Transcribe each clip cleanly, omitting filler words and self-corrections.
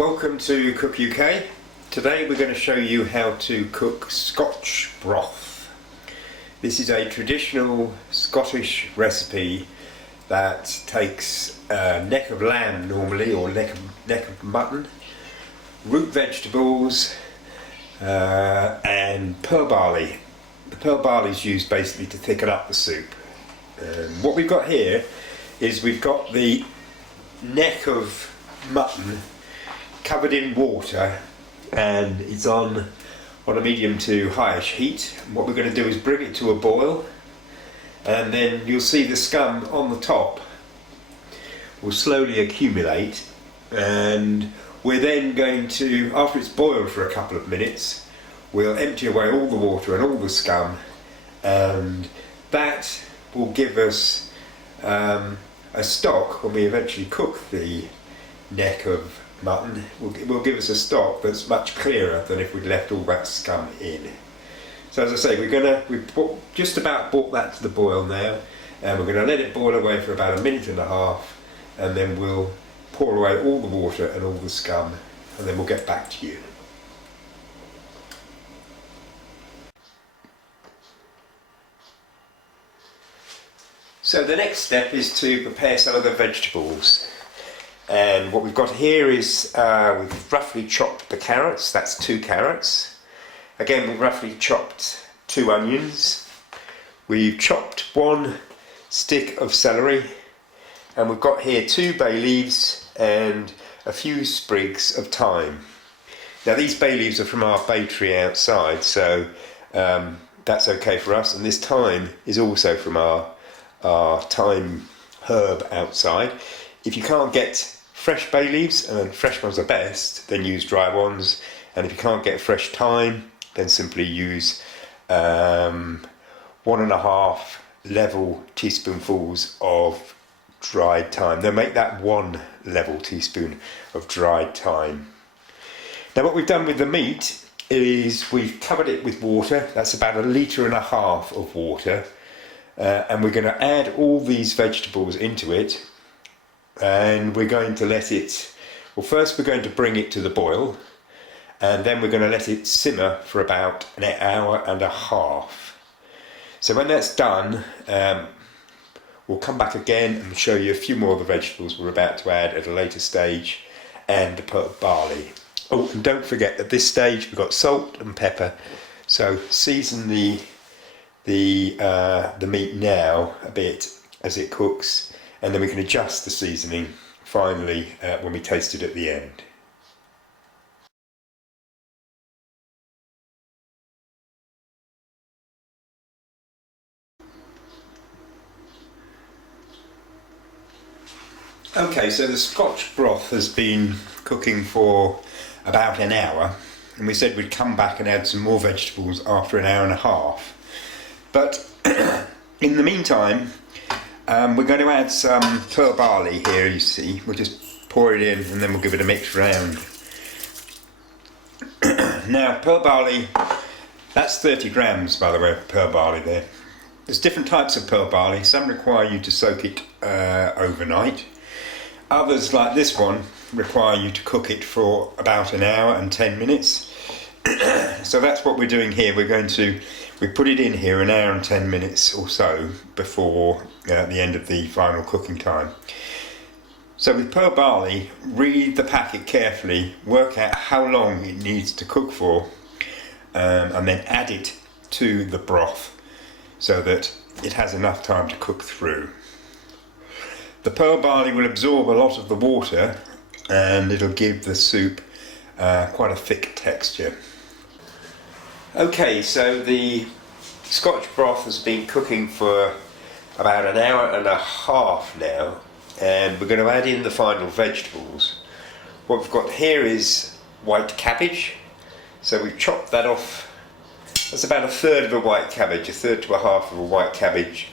Welcome to Cook UK. Today we're going to show you how to cook Scotch broth. This is a traditional Scottish recipe that takes a neck of lamb normally, or neck of mutton, root vegetables and pearl barley. The pearl barley is used basically to thicken up the soup. What we've got here is we've got the neck of mutton covered in water, and it's on a medium to highish heat. And what we're going to do is bring it to a boil, and then you'll see the scum on the top will slowly accumulate, and we're then going to, after it's boiled for a couple of minutes, we'll empty away all the water and all the scum, and that will give us a stock when we eventually cook the neck of mutton. Will give us a stock that's much clearer than if we'd left all that scum in. So as I say, we've just about brought that to the boil now, and we're going to let it boil away for about a minute and a half, and then we'll pour away all the water and all the scum, and then we'll get back to you. So the next step is to prepare some of the vegetables. And what we've got here is we've roughly chopped the carrots. That's 2 carrots. Again, we've roughly chopped 2 onions. We've chopped 1 stick of celery, and we've got here 2 bay leaves and a few sprigs of thyme. Now these bay leaves are from our bay tree outside, so that's okay for us, and this thyme is also from our thyme herb outside. If you can't get fresh bay leaves, and fresh ones are best, then use dry ones, and if you can't get fresh thyme, then simply use 1.5 level teaspoonfuls of dried thyme. Then make that 1 level teaspoon of dried thyme. Now what we've done with the meat is we've covered it with water. That's about 1.5 litres of water. And we're going to add all these vegetables into it, and we're going to let it, well, first we're going to bring it to the boil, and then we're going to let it simmer for about 1.5 hours. So when that's done, we'll come back again and show you a few more of the vegetables we're about to add at a later stage, and the barley. Oh, and don't forget, at this stage we've got salt and pepper, so season the meat now a bit as it cooks, and then we can adjust the seasoning finally when we taste it at the end. Okay, so the Scotch broth has been cooking for about 1 hour, and we said we'd come back and add some more vegetables after 1.5 hours. But in the meantime, we're going to add some pearl barley here, you see. We'll just pour it in, and then we'll give it a mix round. Now, pearl barley, that's 30 grams, by the way, of pearl barley there. There's different types of pearl barley. Some require you to soak it overnight. Others, like this one, require you to cook it for about 1 hour and 10 minutes. So that's what we're doing here. We put it in here 1 hour and 10 minutes or so before the end of the final cooking time. So with pearl barley, read the packet carefully, work out how long it needs to cook for, and then add it to the broth so that it has enough time to cook through. The pearl barley will absorb a lot of the water, and it'll give the soup quite a thick texture. Okay, so the Scotch broth has been cooking for about 1.5 hours now, and we're going to add in the final vegetables. What we've got here is white cabbage, so we've chopped that off. That's about 1/3 of a white cabbage, 1/3 to 1/2 of a white cabbage.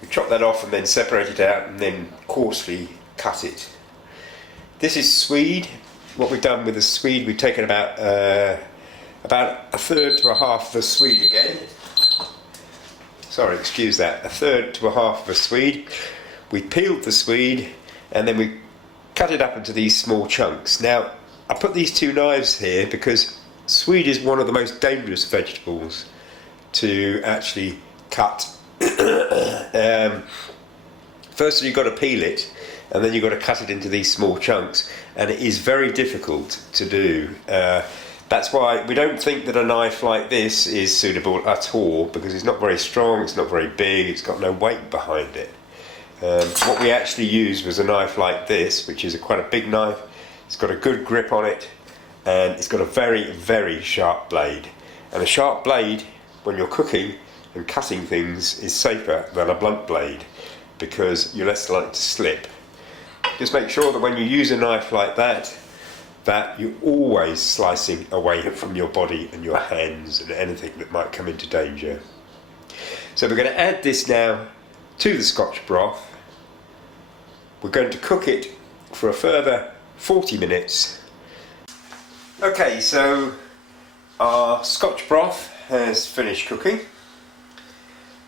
We chop that off and then separate it out and then coarsely cut it. This is swede. What we've done with the swede, we've taken about 1/3 to 1/2 of the swede again. Sorry, excuse that. 1/3 to 1/2 of a swede. We peeled the swede, and then we cut it up into these small chunks. Now, I put these two knives here because swede is one of the most dangerous vegetables to actually cut. Firstly, you've got to peel it, and then you've got to cut it into these small chunks, and it is very difficult to do. That's why we don't think that a knife like this is suitable at all, because it's not very strong, it's not very big, it's got no weight behind it. What we actually used was a knife like this, which is quite a big knife. It's got a good grip on it, and it's got a very, very sharp blade. And a sharp blade, when you're cooking and cutting things, is safer than a blunt blade, because you're less likely to slip. Just make sure that when you use a knife like that, that you're always slicing away from your body and your hands and anything that might come into danger. So we're going to add this now to the Scotch broth. We're going to cook it for a further 40 minutes. Okay, so our Scotch broth has finished cooking.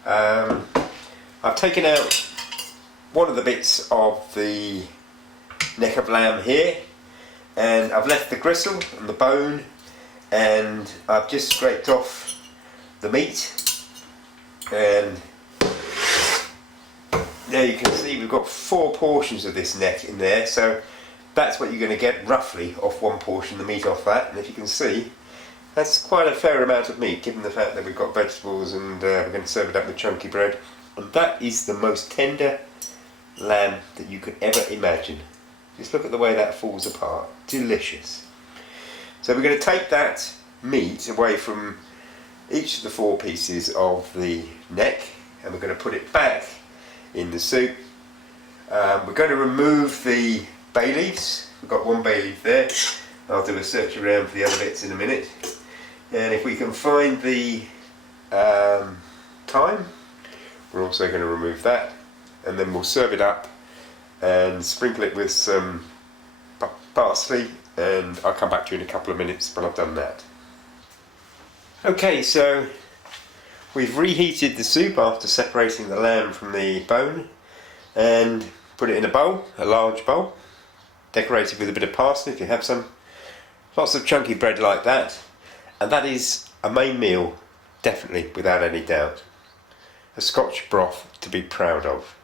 I've taken out one of the bits of the neck of lamb here, and I've left the gristle and the bone, and I've just scraped off the meat, and there you can see we've got 4 portions of this neck in there, so that's what you're going to get roughly off one portion, the meat off that. And if you can see, that's quite a fair amount of meat, given the fact that we've got vegetables and we're going to serve it up with chunky bread. And that is the most tender lamb that you could ever imagine. Just look at the way that falls apart. Delicious. So we're going to take that meat away from each of the 4 pieces of the neck, and we're going to put it back in the soup. We're going to remove the bay leaves. We've got 1 bay leaf there. I'll do a search around for the other bits in a minute. And if we can find the thyme, we're also going to remove that, and then we'll serve it up and sprinkle it with some parsley, and I'll come back to you in a couple of minutes when I've done that. Okay, so we've reheated the soup after separating the lamb from the bone, and put it in a bowl, a large bowl, decorated with a bit of parsley if you have some, lots of chunky bread like that, and that is a main meal, definitely, without any doubt. A Scotch broth to be proud of.